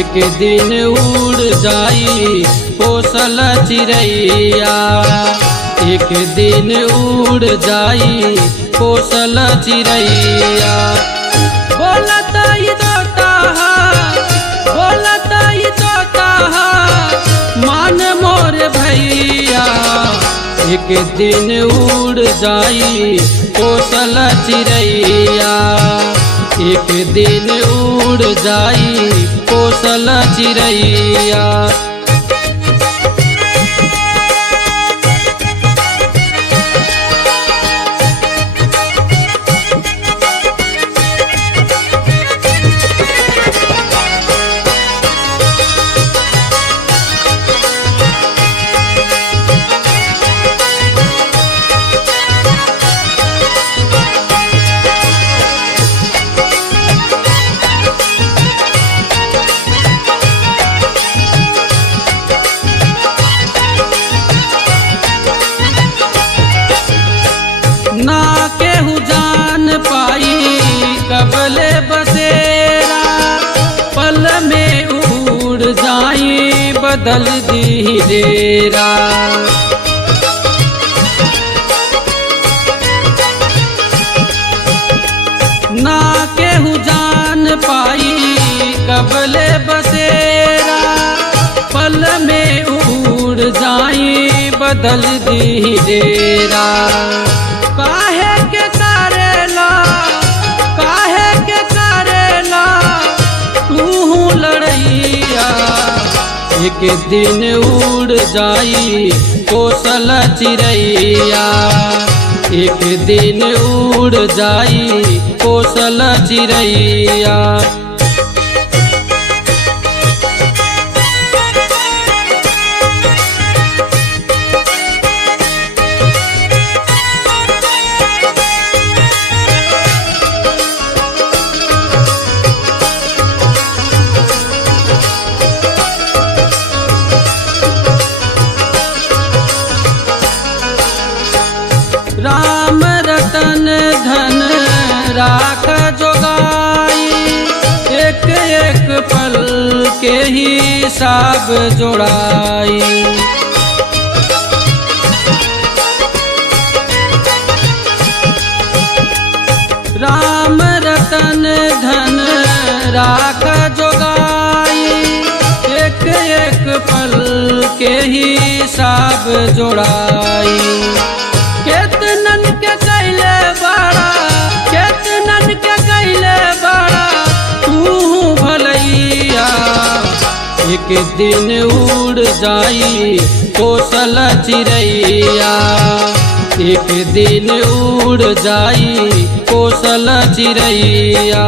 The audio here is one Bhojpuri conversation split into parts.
एक दिन उड़ जाई पोसल चिड़ैया। एक दिन उड़ जाई पोसल चिड़ैया। बोलत ई तोता बोलत ई तोता मान मोर भैया। एक दिन उड़ जाई पोसल चिड़ैया। एक दिन उड़ जाई पोसल चिड़ैया। ना केहू जान पाई कबले बसेरा। पल में उड़ जाई बदल दी डेरा। ना केहू जान पाई कबले बसेरा। पल में उड़ जाई बदल दी डेरा। काहे के करेला तू लड़ैया। एक दिन उड़ जाई पोसल चिड़ैया। एक दिन उड़ जाई पोसल चिड़ैया। राम रतन धन राख जोगाई। एक एक पल के हिसाब जोड़ाई। राम रतन धन राख जोगाई। एक एक पल के हिसाब जोड़ाई। केतनन के कैले बड़ा तू भलैया। एक दिन उड़ जाई पोसल चिड़ैया। एक दिन उड़ जाई पोसल चिड़ैया।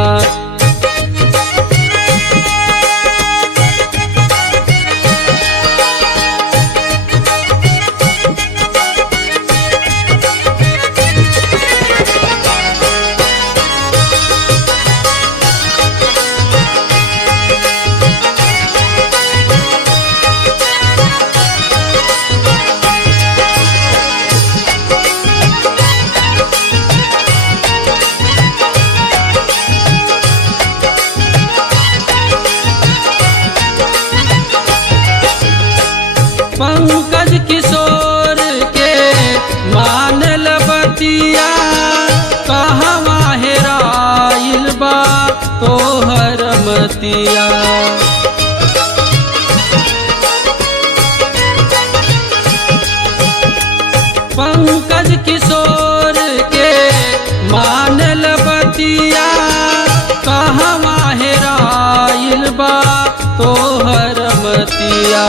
पंकज किशोर के मान लबतिया। कहवा हेराइल बा तोहर मतिया। पंकज किशोर के मान लबतिया। कहवा हेराइल बा तोहर मतिया।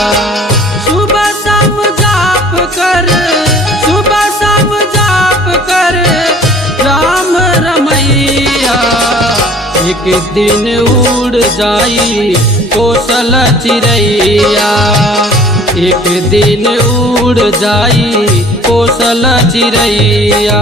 सुबह शाम जाप कर राम रमैया। एक दिन उड़ जाई पोसल चिड़ैया। एक दिन उड़ जाई पोसल चिड़ैया।